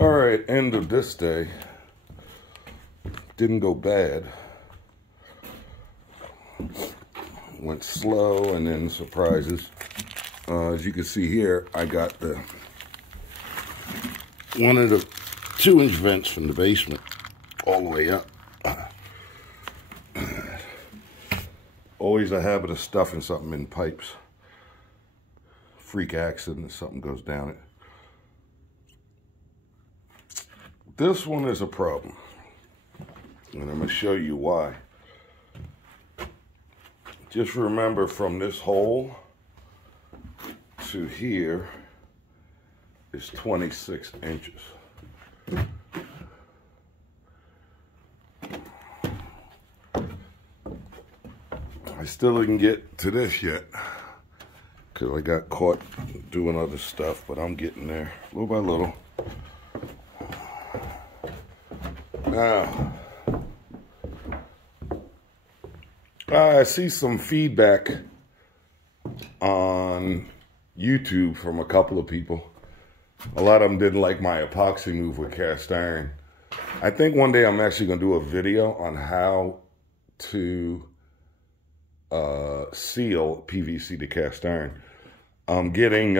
All right, end of this day. Didn't go bad. Went slow and then surprises. As you can see here, I got one of the 2-inch vents from the basement all the way up. Always a habit of stuffing something in pipes. Freak accident, something goes down it. This one is a problem, and I'm going to show you why. Just remember, from this hole to here is 26 inches. I still didn't get to this yet because I got caught doing other stuff, but I'm getting there little by little. Now, I see some feedback on YouTube from a couple of people. A lot of them didn't like my epoxy move with cast iron. I think one day I'm actually going to do a video on how to seal PVC to cast iron. I'm getting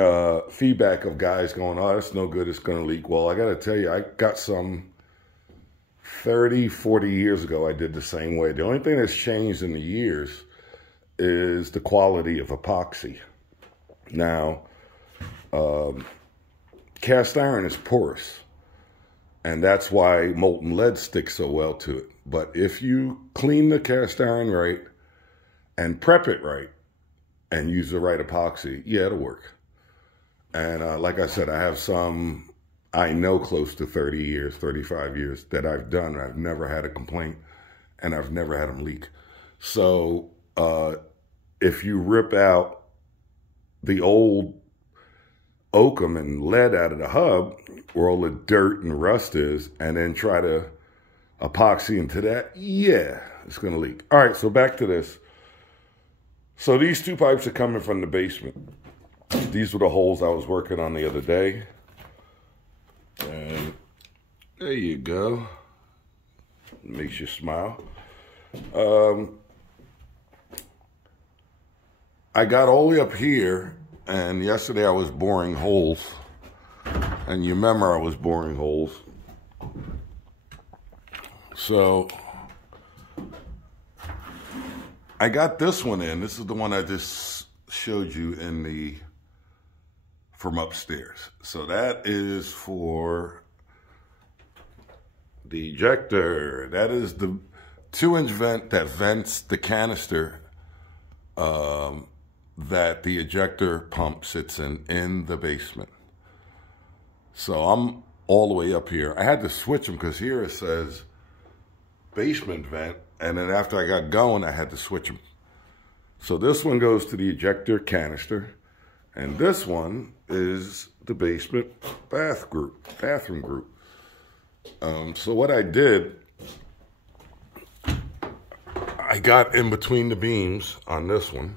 feedback of guys going, oh, it's no good, it's going to leak. Well, I got to tell you, I got some 30, 40 years ago, I did the same way. The only thing that's changed in the years is the quality of epoxy. Now, cast iron is porous, and that's why molten lead sticks so well to it. But if you clean the cast iron right and prep it right and use the right epoxy, yeah, it'll work. And like I said, I have some, I know, close to 30 years, 35 years that I've done. I've never had a complaint, and I've never had them leak. So if you rip out the old oakum and lead out of the hub, where all the dirt and rust is, and then try to epoxy into that, yeah, it's going to leak. All right, so back to this. So these 2 pipes are coming from the basement. These were the holes I was working on the other day. And there you go. Makes you smile. I got all the way up here, and yesterday I was boring holes. And you remember I was boring holes. So I got this one in. This is the one I just showed you in the from upstairs. So that is for the ejector. That is the 2-inch vent that vents the canister that the ejector pump sits in the basement. So I'm all the way up here. I had to switch them because here it says basement vent, and then after I got going, I had to switch them. So this one goes to the ejector canister, and this one is the basement bathroom group. So what I did, I got in between the beams on this one.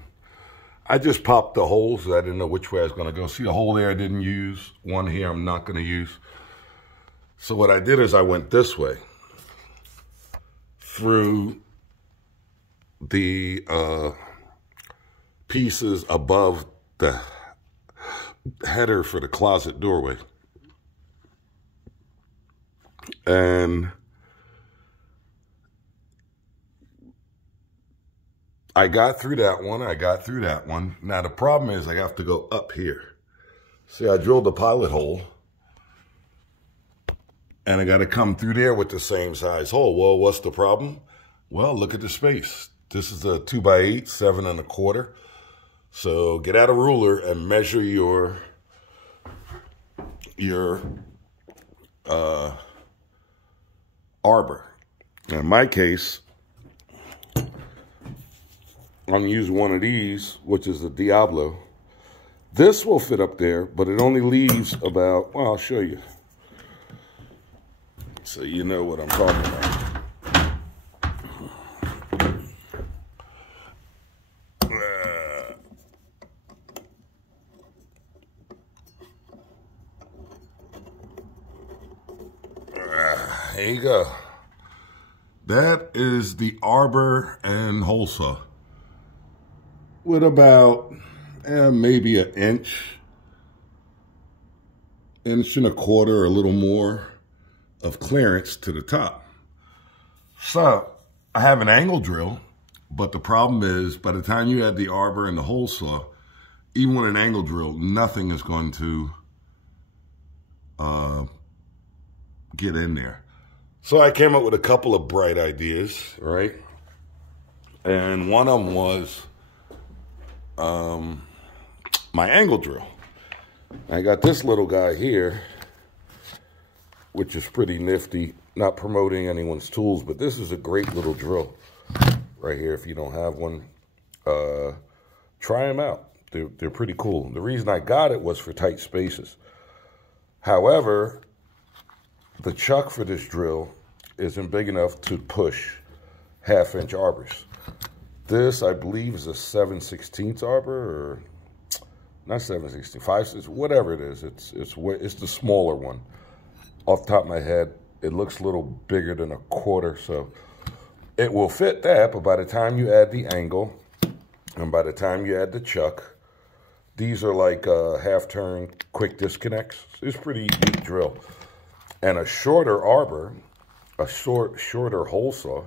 I just popped the holes. I didn't know which way I was going to go. See the hole there I didn't use. One here I'm not going to use. So what I did is I went this way through the pieces above the header for the closet doorway. And I got through that one. Now the problem is I have to go up here. See, I drilled the pilot hole, and I got to come through there with the same size hole. Well, what's the problem? Well, look at the space. This is a 2x8, 7 1/4. So get out a ruler and measure your arbor. Now, in my case, I'm using one of these, which is a Diablo. This will fit up there, but it only leaves about, well, I'll show you, so you know what I'm talking about. there you go. That is the arbor and hole saw with about maybe an inch and a quarter or a little more of clearance to the top. So I have an angle drill, but the problem is by the time you add the arbor and the hole saw, even with an angle drill, nothing is going to get in there. So I came up with a couple of bright ideas, right? And one of them was my angle drill. I got this little guy here, which is pretty nifty. Not promoting anyone's tools, but this is a great little drill right here. If you don't have one, try them out. They're pretty cool. The reason I got it was for tight spaces. However, the chuck for this drill isn't big enough to push 1/2-inch arbors. This, I believe, is a 7/16 arbor, or not 7/16, 5/6, whatever it is. It's the smaller one. Off the top of my head, it looks a little bigger than a quarter, so it will fit that. But by the time you add the angle, and by the time you add the chuck, these are like half-turn quick disconnects. It's a pretty neat drill. And a shorter arbor, a shorter hole saw,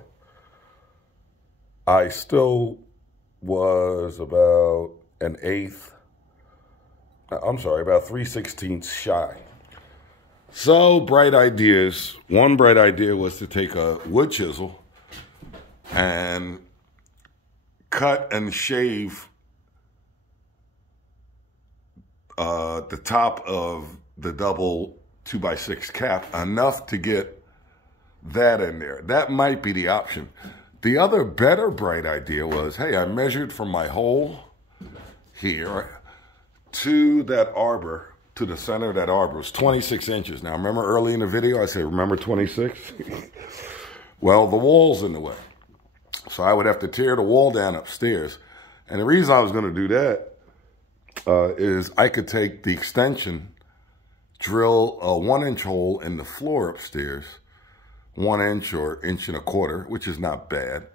I still was about about 3/16 shy. So, bright ideas. One bright idea was to take a wood chisel and cut and shave the top of the double 2x6 cap enough to get that in there. That might be the option. The other better bright idea was, hey, I measured from my hole here to that arbor, to the center of that arbor. It was 26 inches. Now, remember early in the video, I said, remember 26? Well, the wall's in the way. So I would have to tear the wall down upstairs. And the reason I was going to do that is I could take the extension, drill a 1-inch hole in the floor upstairs, 1 inch or 1.25 inches, which is not bad,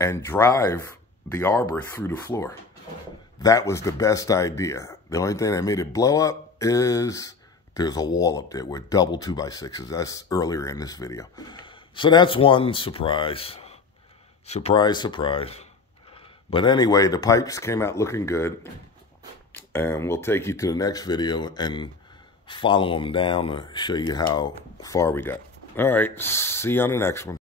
and drive the arbor through the floor. That was the best idea. The only thing that made it blow up is there's a wall up there with double 2x6s. That's earlier in this video. So that's one surprise. Surprise, surprise. But anyway, the pipes came out looking good. And we'll take you to the next video and follow them down to show you how far we got. All right, see you on the next one.